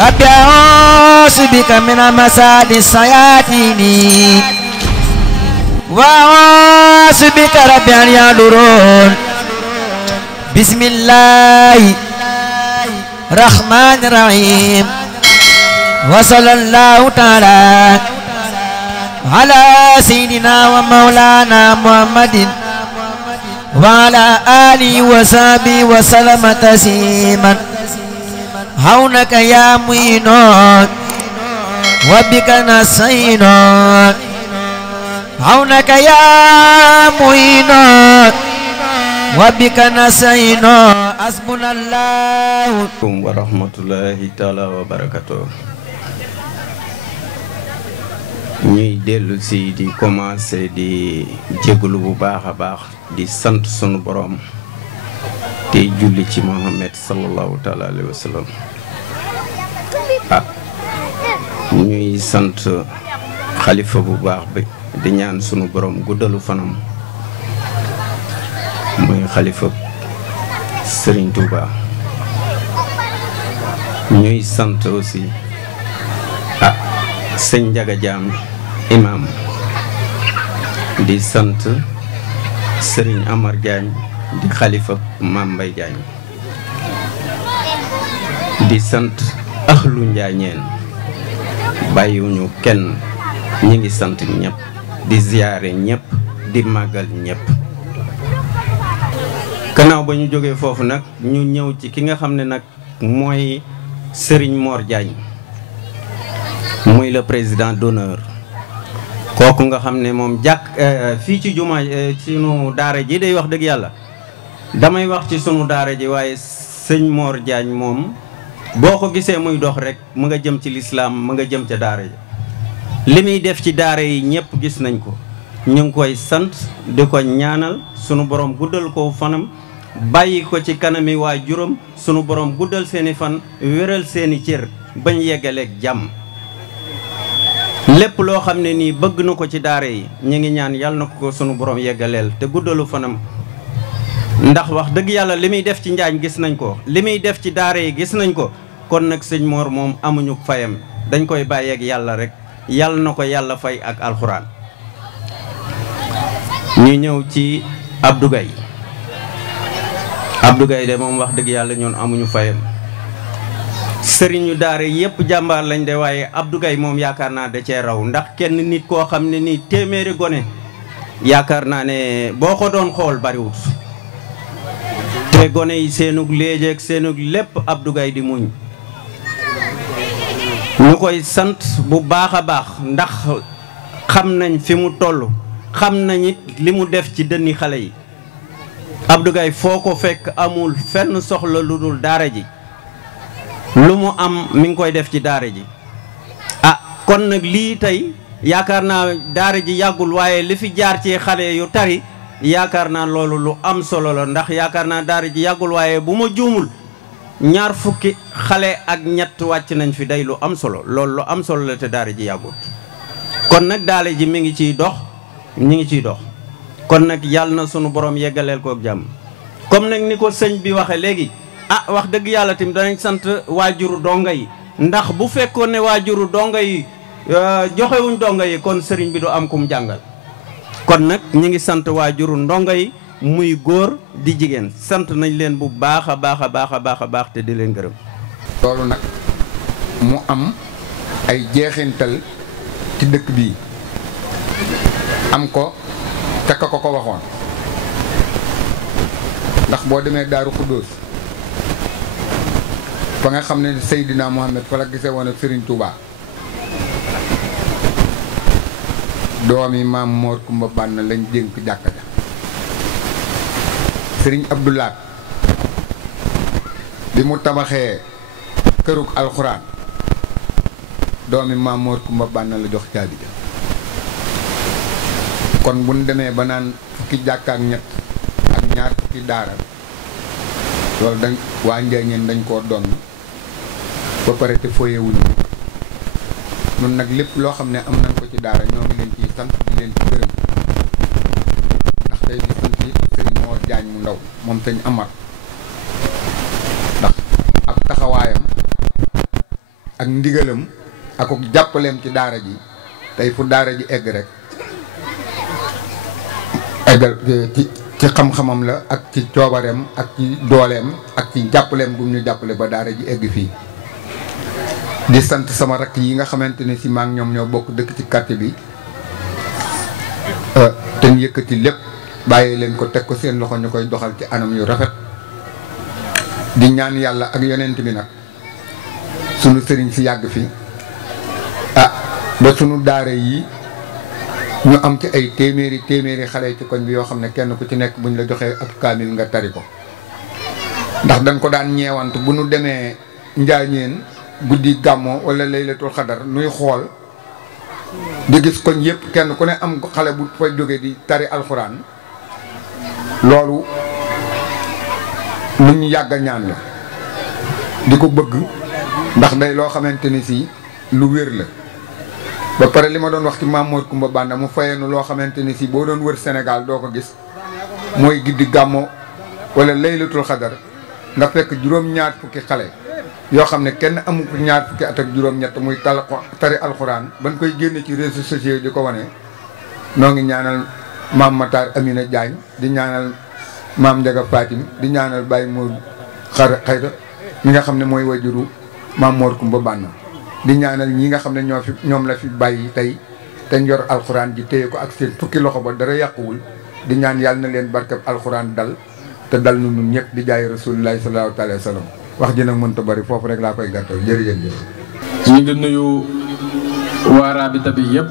ربي أعوذ بك من مساد الشياطين وأعوذ بك ربي أن يحضرون بسم الله الرحمن الرحيم وصلى الله تعالى على سيدنا ومولانا محمد وعلى آله وصحبه وسلم تسليما حولك يا معين وبك نستعين حولك يا معين وبك نستعين حسبنا الله warahmatullahi taala wa barakatuh. ñuy dellu si di commencé di jégalu bu baax a baax di sant sunu borom te julli ci Muhammad sallallahu taala alayhi wa sallam. ñuy sant xalifa bu baax bi di ñaan sunu borom guddalu fanam muy xalifa Serigne Touba. ñuy sant aussi sëñ Njaga Jaam imam di sant Serigne Amar Diagne di xalifa Mame Mbaye Diagne di sant ahlu Njaañeen bàyyiwuñu kenn ñi ngi sant ñëpp di ziyaare ñëpp di màggal ñëpp. gannaaw ba ñu jógee foofu nag ñu ñëw ci ki nga xam ne nag mooy Serigne Mor Diagne muy le président d'honneur kooku nga xam ne moom fii ci juma sunu daara ji day wax dëgg yàlla damay wax ci sunu daara ji waaye sëñ Mor Diagne moom boo ko gisee muy dox rek mu nga jëm ci lislaam mu nga jëm ca daara ji li muy def ci daara yi ñëpp gis nañ ko ñu ngi koy sant di ko ñaanal sunu borom guddal ko fanam bàyyi ko ci kanami waa juróom sunu borom guddal seeni fan wéral seeni cër bañ yeggaleeg jàmm lépp loo xam ne nii bëgg na ko ci daara yi ñu ngi ñaan yàlla na ko sunu borom yeggaleel te guddalu fanam ndax wax dëgg yàlla li muy def ci njaañ gis nañ ko li muy def ci daara yi gis nañ ko kon nag sëñ Mor moom amuñu fayam dañ koy bàyyeeg yàlla rek yàlla na ko yàlla fay ak alxuraan. ñu ñëw ci Abdou Gaye Abdou Gaye de moom wax dëgg yàlla ñoon amuñu fayam sëriñu daara yépp jàmbaar lañ de waaye Abdou Gaye moom yaakaar naa da cee raw ndax kenn nit koo xam ne nii téeméeri gone yaakaar naa ne boo ko doon xool bariwut te gone yi seenug léejeeg seenug lépp Abdou Gaye di muñ ñu koy sant bu baax a baax ndax xam nañ fi mu toll xam nañ it li mu def ci dënni xale yi Abdou Gaye foo ko fekk amul fenn soxla lu dul daara ji lu mu am mi ngi koy def ci daara ji kon nag lii tey yaakaar naa daara ji yàggul waaye li fi jaar ci xale yu tari yaakaar naa loolu lu am solo la ndax yaakaar naa daara ji yàggul waaye bu ma juumul 20 fukki xale ak ñett wàcc nañ fi day lu am solo loolu lu am solo la te daara ji yàggul kon nag daara ji mi ngi ciy dox ñi ngi ciy dox kon nag yàlla na sunu borom yeggaleel ko ak jàmm comme nag ni ko sëñ bi waxe léegi wax dëgg yàlla tamit danañ sant waajuru donga yi ndax bu fekkoon ne waajuru donga yi joxewuñ donga yi kon sëriñ bi du am kum jàngal kon nag ñi ngi sant waajuru ndonga yi muy góor di jigéen sant nañ leen bu baax a baax a baax a baax a baax te di leen gërëm. loolu nag mu am ay jeexintal ci dëkk bii am ko ca ka ko waxoon ndax boo demee Daaru Xuddoos fa nga xam ne Seydina Muhammad fa la gisee woon ak Serigne Touba doomi maam Mor Kumba Bànn lañ dénk jàkka ja Serigne Abdoulaat bi mu tabaxee kërug alxuraan doomi maam Mor Kumba Bànn la jox caabi ja kon bu ñu demee ba naan fukki jàkka ak ñett ak ñaar fukki daara loolu dañ waa Njaañeen dañ koo donn ba pare te foyewuñu nun nag lépp loo xam ne am nañ ko ci daara ñoo ngi leen ciy sant di leen ci gërëm ndax tey di sant Serigne Mor Diagne mu ndaw moom sëñ Amar ndax ab taxawaayam ak ndigalam ak jàppaleem ci daara ji tey fu daara ji egg rek eggal ci xam-xamam la ak ci coobareem ak ci dooleem ak ci jàppaleem bu ñu jàppale ba daara ji egg fii. di sant sama rakk yi nga xamante ne si maa ngi ñoom ñoo bokk dëkk ci quartier bi te ñu yëkkati lépp bàyyi leen ko teg ko seen loxo ñu koy doxal ci anam yu rafet. di ñaan yàlla ak yonent bi nag sunu sëriñ si yàgg fi ba sunu daara yi ñu am ci ay téeméeri xale ci koñ bi yoo xam ne kenn ku ci nekk buñ la joxee ab kaamil nga tari ko. ndax dañ ko daan ñeewant bu nu demee njaañeen guddi gàmmo wala laylatul xadar nuy xool di gis koñ yëpp kenn ku ne am xale bu fa jóge di tari alxuraan loolu lu ñu yàgg a ñaan la di ko bëgg ndax day loo xamante ni si lu wér la. ba pare li ma doon wax ci Maam Mor Kumba Banda mu fayeenu loo xamante ni si boo doon wër Sénégal doo ko gis mooy guddi gàmmo wala laylatul xadar nga fekk juróom-ñaar fukki xale yoo xam ne kenn amu ko ñaar fukki at ak juróom-ñett muy tari alxuraan ban koy génne ci réseaux sociaux di ko wane. noo ngi ñaanal maam Matar Amina Diagne di ñaanal maam Ndiaga Fatim di ñaanal Baye Mor xayta mi nga xam ne mooy wajuru Maam Mor Kumba Banda di ñaanal ñi nga xam ne ñoom la fi bàyyi tey te njor alxuraan ji téye ko ak seen fukki loxo ba dara yàquwul di ñaan yàlla na leen barkeb alxuraan dal te dal nu nun ñëpp di jaay rasulullahi sallallahu alayhi wa sallam. wax ji nag mënta bari foofu rek laa koy gàttal jërëjëf. ñu ngi nuyu waa Rabita bi yëpp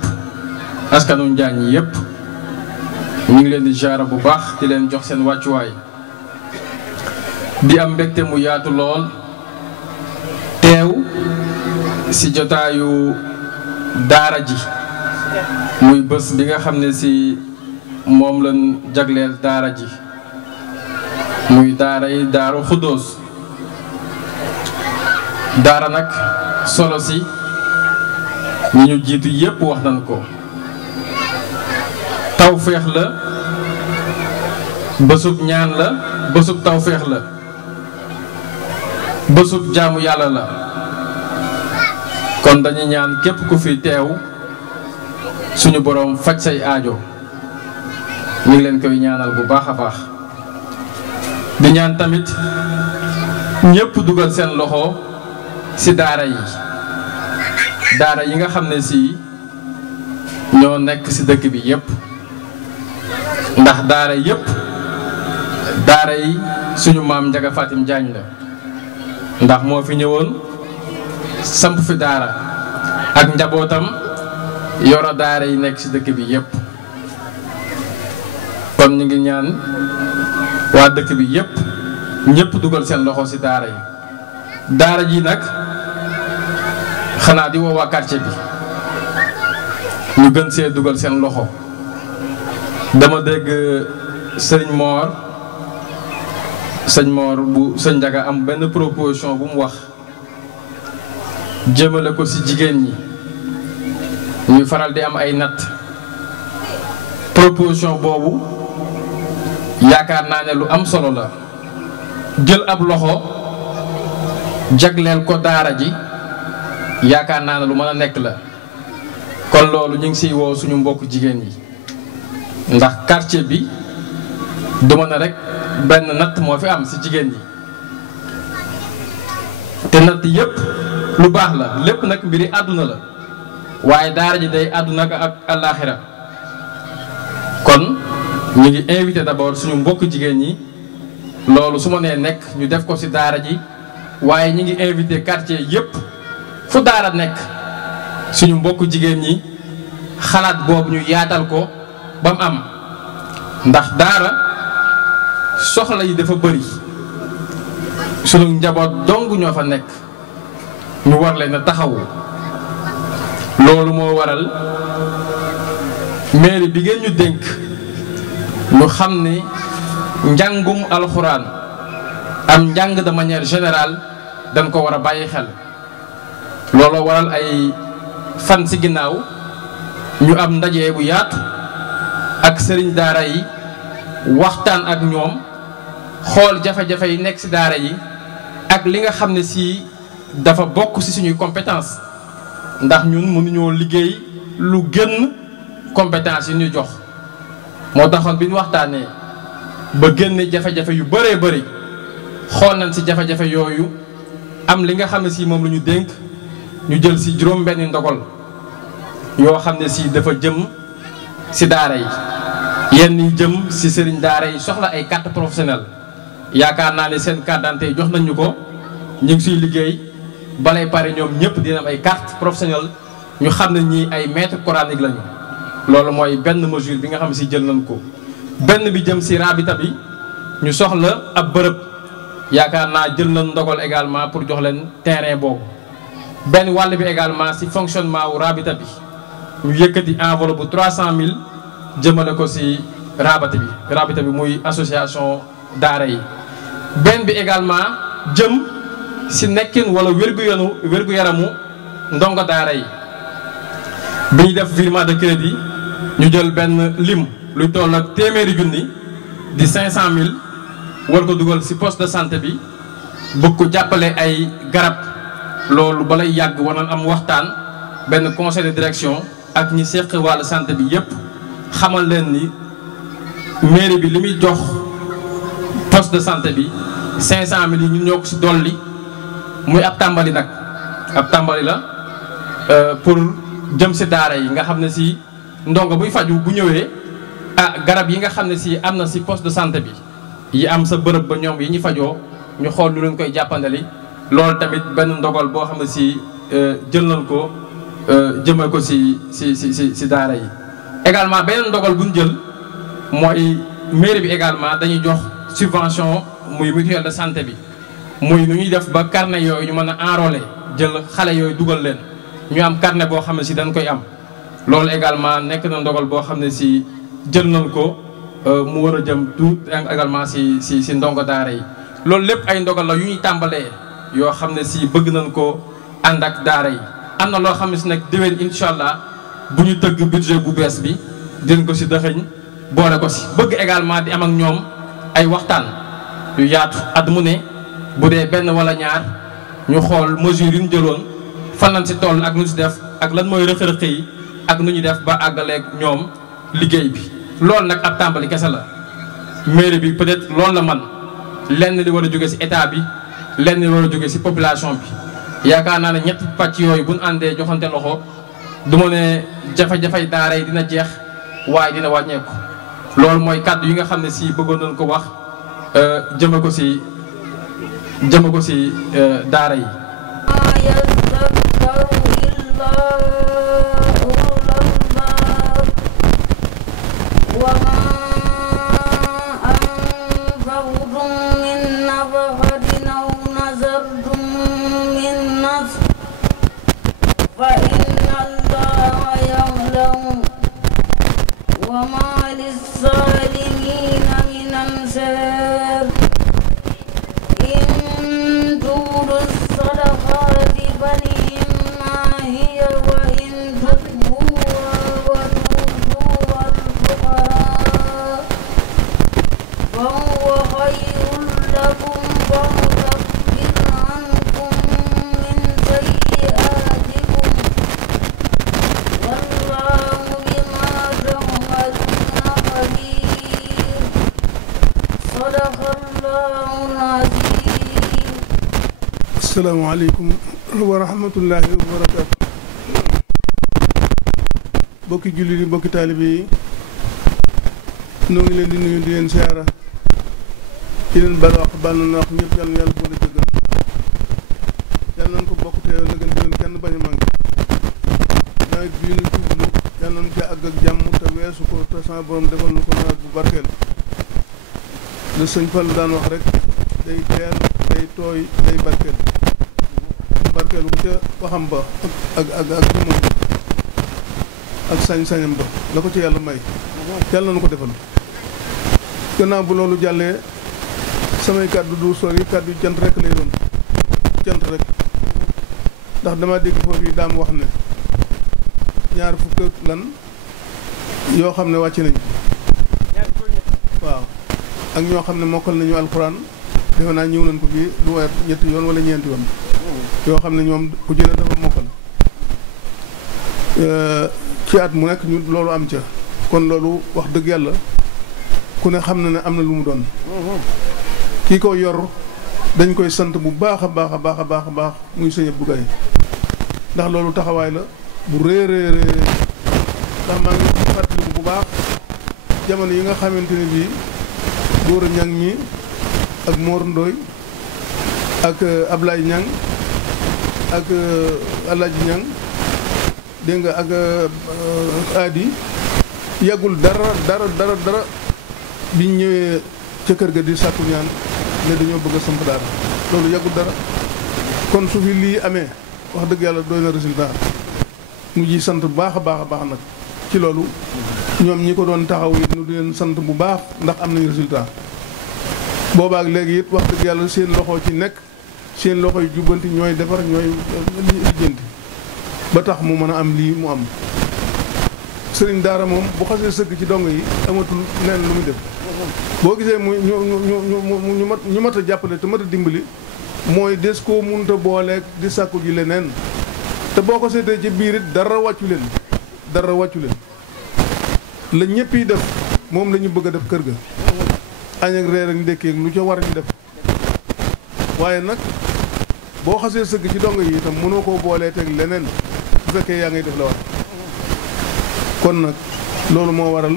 askanu Njaañ yëpp ñu ngi leen di jaara bu baax di leen jox seen wàccuwaay di am mbégte mu yaatu lool teew ci jotaayu daara ji muy bés bi nga xam ne ci moom lañ jagleel daara ji muy daara yi Daaru Xuddoos. daara nag solo si ñi ñu jiitu yépp wax nañ ko tawféex la bésub ñaan la bésub tawféex la bésub jaamu yàlla la kon dañuy ñaan képp ku fi teew suñu boroom faj say aajo ñu ngi leen koy ñaanal bu baax a baax di ñaan tamit ñépp dugal seen loxo ci daara yi nga xam ne ci ñoo nekk ci dëkk bi yépp ndax daara yépp daara yi suñu maam Ndiaga Fatim Diagne la ndax moo fi ñëwoon samp fi daara ak njabootam yoro daara yi nekk ci dëkk bi yépp kon ñu ngi ñaan waa dëkk bi yépp ñépp dugal seen loxo ci daara yi daara ji nag xanaa di woo waa quartier bi ñu gën see dugal seen loxo dama dégg sëñ Mor bu sëñ Ndiaga am benn proposition bu mu wax jëmale ko ci jigéen ñi ñuy faral di am ay natt proposition boobu yaakaar naa ne lu am solo la jël ab loxo jagleel ko daara ji yaakaar naa ne lu mën a nekk la kon loolu ñu ngi siy woo suñu mbokk jigéen yi ndax quartier bi du mën a rek benn natt moo fi am ci jigéen yi te natt yépp lu baax la lépp nag mbiri àdduna la waaye daara ji day àdduna ak àllaaxira kon ñu ngi invité d'abord suñu mbokk jigéen ñi loolu su ma nee nekk ñu def ko ci daara ji waaye ñi ngi invité quartier yépp fu daara nekk suñu mbokk jigéen ñi xalaat boobu ñu yaatal ko ba mu am ndax daara soxla yi dafa bëri suñu njaboot dong ñoo fa nekk ñu war leen a taxawu loolu moo waral mairie bi ngeen ñu dénk ñu xam ni njàngum alxuraan am njàng de manière générale dañ ko war a bàyyi xel looloo waral ay fan ci ginnaaw ñu am ndaje bu yaatu ak sëriñ daara yi waxtaan ak ñoom xool jafe-jafe yi nekk ci daara yi ak li nga xam ne ci dafa bokk ci suñuy compétence ndax ñun mënuñoo liggéey lu gën compétence yi ñu jox moo taxoon bi ñu waxtaanee ba génne jafe-jafe yu bëree bëri xool nañ ci jafe-jafe yooyu am li nga xam ne si moom la ñu dénk ñu jël ci juróom-benni ndogal yoo xam ne si dafa jëm ci daara yi yenn yi jëm ci sëriñ daara yi soxla ay carte professionnelle yaakaar naa ne seen carte d'identité jox nañ ñu ko ñu ngi ciy liggéey balay pare ñoom ñëpp dina am ay carte professionnelle ñu xam ne ñii ay maître coranique lañu loolu mooy benn mesure bi nga xam ne si jël nañ ko. benn bi jëm ci rabita bi ñu soxla ab bërëb yaakaar naa jël nañ ndogal également pour jox leen terrain boobu. benn wàll bi également ci fonctionnement wu rabita bi ñu yëkkati enveloppe bu 300000 jëmale ko ci rabita bi muy association daara yi. benn bi également jëm ci nekkin wala wér-gu-yaramu ndongo daara yi bi ñu def virement de crédit ñu jël benn lim luy toll ak téeméeri junni di 500000 war ko dugal ci poste de santé bi bëgg ko jàppale ay garab loolu balay yàgg war nañ am waxtaan benn conseil de direction ak ñi seq wàllu santé bi yépp xamal leen ni mairie bi li muy jox poste de santé bi 500000 yi ñun ñoo ko ci dolli muy ab tàmbali nag ab tàmbali la pour jëm ci daara yi nga xam ne ci ndongo buy faju bu ñëwee garab yi nga xam ne ci am na ci poste de santé bi yi am sa bërëb ba ñoom yi ñu fajoo ñu xool lu leen koy jàppandali loolu tamit benn ndogal boo xam ne ci jël nañ ko jëmee ko ci daara yi. également beneen ndogal bu ñu jël mooy mairie bi également dañuy jox subvention muy mutuelle de santé bi muy nu ñuy def ba carnet yooyu ñu mën a enrôler jël xale yooyu dugal leen ñu am carnet boo xam ne ci dañ koy am. loolu également nekk na ndogal boo xam ne ci jël nañ ko mu war a jëm tout également ci ndongo daara yi. loolu lépp ay ndogal la yu ñuy tàmbalee yoo xam ne ci bëgg nañ ko ànd ak daara yi am na loo xam ne ci nag déwén incha allah bu ñu tëgg budget bu bees bi dinañ ko ci dëxëñ boole ko ci bëgg également di am ak ñoom ay waxtaan yu yaatu at mu ne bu dee benn wala ñaar ñu xool mesures yu ñu jëloon fan lañ ci toll ak nu ci def ak lan mooy rëq-rëq yi ak nu ñu def ba àggaleeg ñoom liggéey bi. loolu nag ab tàmbali kese la mairie bi peut-être loolu la man lenn li war a jóge ci état bi lenn li war a jóge ci population bi yaakaar naa ne ñetti pàcc yooyu bu ñu àndee joxante loxo du ma ne jafe-jafey daara yi dina jeex waaye dina wàññeeku. loolu mooy kàddu yi nga xam ne ci bëggoon nañ ko wax jëme ko ci daara yi. asalaamaaleykum wa rahmatullahi wa barakaatu. bokki jullit yi bokki taalibe yi noo ngi leen di nuyu di leen siyaara di leen bal wax bal na wax ñëpp yàlla na yàlla boole jëggal yàlla nañ ko bokk te na gën déwén kenn bañ a manqué nawet bii nu jublu yàlla nañ ca àgg ak jàmm te weesu ko te sama borom defal na ko nawet bu barkeel le sëñ Fall daan wax rek day teel day tooy day barkeel barkeelu ko ca waxam ba ak jëmmam ak sañ-sañam ba la ko ci yàlla may yàlla na ko defal. gannaaw bu loolu jàllee samay kàddu du sori kàddu yu cant rek lay doon cant rek ndax dama dégg foofu yi daam wax ne ñaar fukk lan yoo xam ne wàcc nañ waaw ak ñoo xam ne mokkal nañu alxuraan defe naa ñëw nañ ko fii lu weer ñetti yoon wala ñeenti yoon yoo xam ne ñoom ku jëne dafa mokkal ci at mu nekk ñu loolu am ca kon loolu wax dëgg yàlla ku ne xam na ne am na lu mu doon kii ko yor dañ koy sant bu baax a baax a baax a baax a baax muy sëñ Abdou Gaye ndax loolu taxawaay la bu réerée ndax maa ngi fàttaliku bu baax jamono yi nga xamante ne bii Góora Ñang mi ak Mor Ndoy ak Ablaye Ñang ak Alaaji Ñang dégg nga ak aadi yàggul dara biñ ñëwee ca kër ga di sàkku ñaan ne dañoo bëgg a samp daara loolu yàggul dara kon su fi lii amee wax dëgg yàlla doy na résultat mu ji sant bu baax a baax a baax nag ci loolu ñoom ñi ko doon taxaw it nu di leen sant bu baax ndax am nañu résultat boobaak léegi it wax dëgg yàlla seen loxo ci nekk seen loxo yu jubbanti ñooy defar ñooy lijjanti ba tax mu mën a am lii mu am sëriñ daara moom bu xasee sëgg ci dong yi amatul leen lu muy def boo gisee mu ñu mat a jàppale te mat a dimbali mooy des koo munta booleeg di sàkku ji leneen te boo ko seetee ci biir it dara wàccu leen la ñëpp yi def moom la ñu bëgg a def kër ga añ ak reer ak ndékkee lu ca war ñu def waaye nag boo xasee sëgg ci dong yi itam mënoo koo boolee teg leneen bu fekkee yaa ngay def la war kon nag loolu moo waral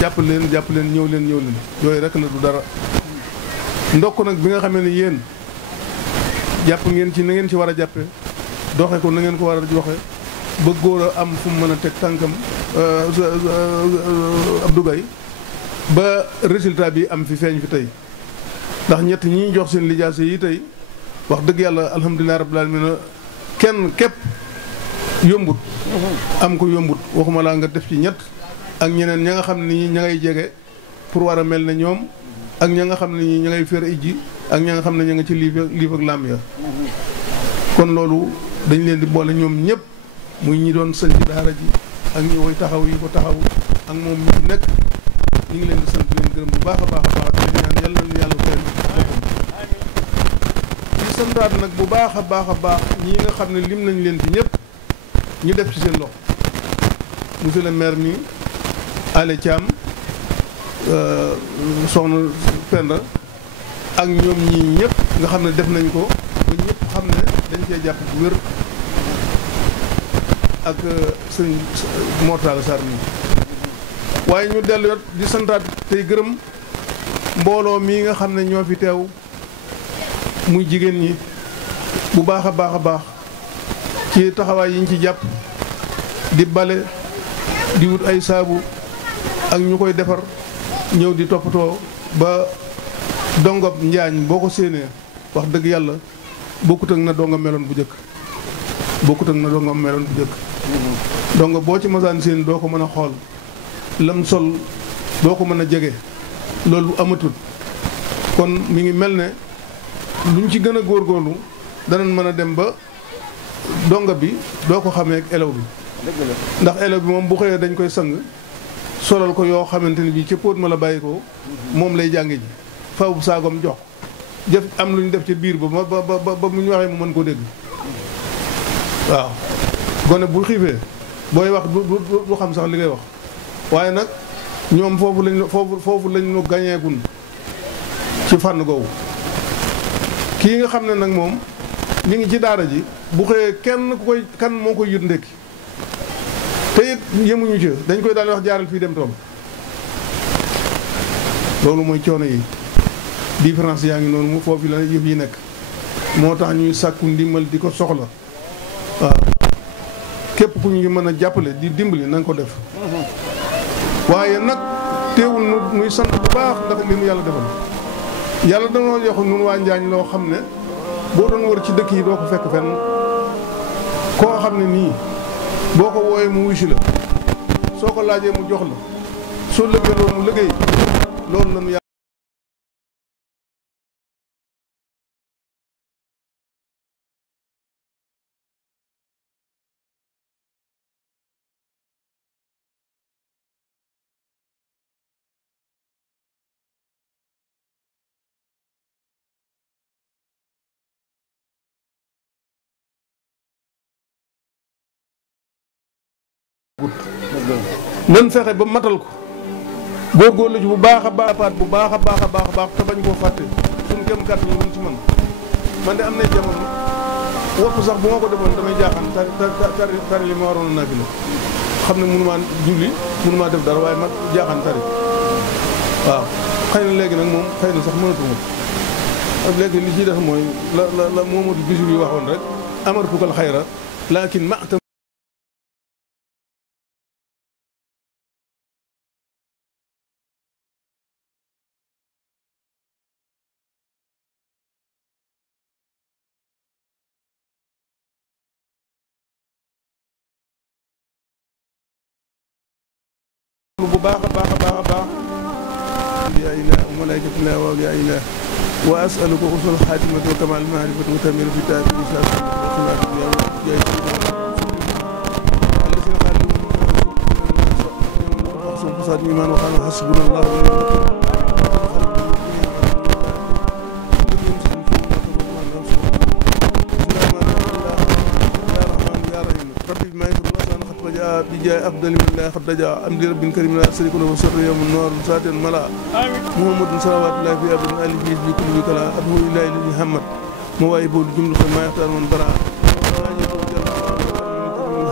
jàpp leen ñëw leen yooyu rek la du dara ndokk nag bi nga xamee ne yéen jàpp ngeen ci na ngeen ci war a jàppe doxe ko na ngeen ko war a joxe ba góor a am fu mu mën a teg tànkam Abdou Gaye ba résultat bi am fi feeñ fi tey ndax ñett ñi jox seen lijaase yi tey wax dëgg yàlla alhamdulilah rabbil alamin kenn képp yombut am ko yombut waxuma laa nga def ci ñett ak ñeneen ña nga xam ne nii ña ngay jege pour war a mel ne ñoom ak ña nga xam ne nii ña ngay fer ijji ak ña nga xam ne ña nga ci liif ak làmb ya kon loolu dañ leen di boole ñoom ñëpp muy ñi doon sëñ ci daara ji ak ñi woy taxaw yi ko taxaw ak moom mi nekk ñu ngi leen di sant leen gërëm bu baax a baax a baax di ñaan yàlla na yàlla fayal boppam di santaat nag bu baax a baax ñii nga xam ne lim nañ leen ci ñëpp ñu def ci seen loxo monsieur le maire mi Ale Thiam soxna Penda ak ñoom ñii ñëpp nga xam ne def nañ ko ba ñëpp xam ne dañ cee jàpp bu wér ak sëñ Mortala Sarr mi waaye ñu dellu di santaat tey gërëm mbooloo mii nga xam ne ñoo fi teew muy jigéen ñi bu baax a baax ci taxawaay yi ñu ci jàpp di bale di wut ay saabu ak ñu koy defar ñëw di toppatoo ba dongob njaañ boo ko séenee wax dëgg yàlla bokkut ak na donga meloon bu jëkk donga boo ci masaan séen doo ko mën a xool lam sol doo ko mën a jege loolu amatul kon mi ngi mel ne luñ ci gën a góorgóorlu danañ mën a dem ba donga bi doo ko xamee ak élève bi ndax élève bi moom bu xëyee dañ koy sang solal ko yoo xamante ni bii ca póot ma la bàyyi ko moom lay jànge ji faw saagom jox jëf am lu ñu def ca biir ba ba mu ñu waxee mu mën koo dégg waaw gone bu xiifee booy wax du xam sax li ngay wax waaye nag ñoom foofu lañ nu gañeegun ci fànn googu kii nga xam ne nag moom mi ngi ci daara ji bu xëyee kan moo koy yut ndékki te it yemuñu ci dañ koy daal wax jaaral fii dem tool loolu mooy coono yi différence yaa ngi noonu foofu la yëf yi nekk moo tax ñuy sàkku ndimbal di ko soxla waaw képp ku ñu mën a jàppale di dimbali na nga ko def waaye nag teewul nuy sant bu baax ndax li nu yàlla defal yàlla dañoo jox nun waa Njaañ loo xam ne boo doon wër ci dëkk yi doo ko fekk fenn koo xam ne nii boo ko wooyee mu wuyu si la soo ko laajee mu jox la soo liggéey mu liggéey loolu lañu nan fexe ba matal ko góorgóorlu ci bu baax a baax bu baax a baax a baax a baax te bañ koo fàtte suñu kem kàttan yi ci man de am na jamono wopp sax bu ma ko defoon damay jaaxaan tari li ma waroon a naafila xam ne mënumaa julli mënumaa def dara waaye man jaaxaan tari waaw xëy na léegi nag moom xëy na sax mënatuma ak léegi li ciy def mooy la Momadou Bichri yi waxoon rek amartukal xayra laakin ma'tam bu baax a baax a baax a baax yaa ilaah malaykatu laa waaw yaa ilaah wa asaluka usul xaatimati wa kamal maarifati wa tamir fi taati isa xilaatu yaay alla seen xaali sun fasaad mi maan waxaan xasbuna allah بجاء أفضل من الله قد رجع أمد رب كريم لا شريك له وسر يوم النور سات الملا محمد صلوات الله في أبن آله في كل وكلا أبو إله الذي همت مواهب الجملة ما يختار من برع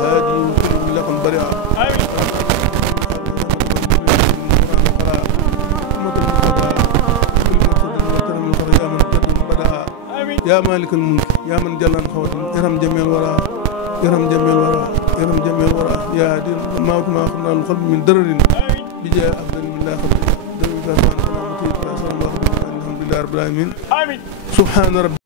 هادي وكل لكم برع يا مالك الملك يا من جلان خواتم ارحم جميع الورى ارحم جميع الورى ارحم جميع الورى يا هادي الموت ما أخذنا القلب من درر بجاء أفضل من الله خبر درر كان الحمد لله رب العالمين سبحان ربي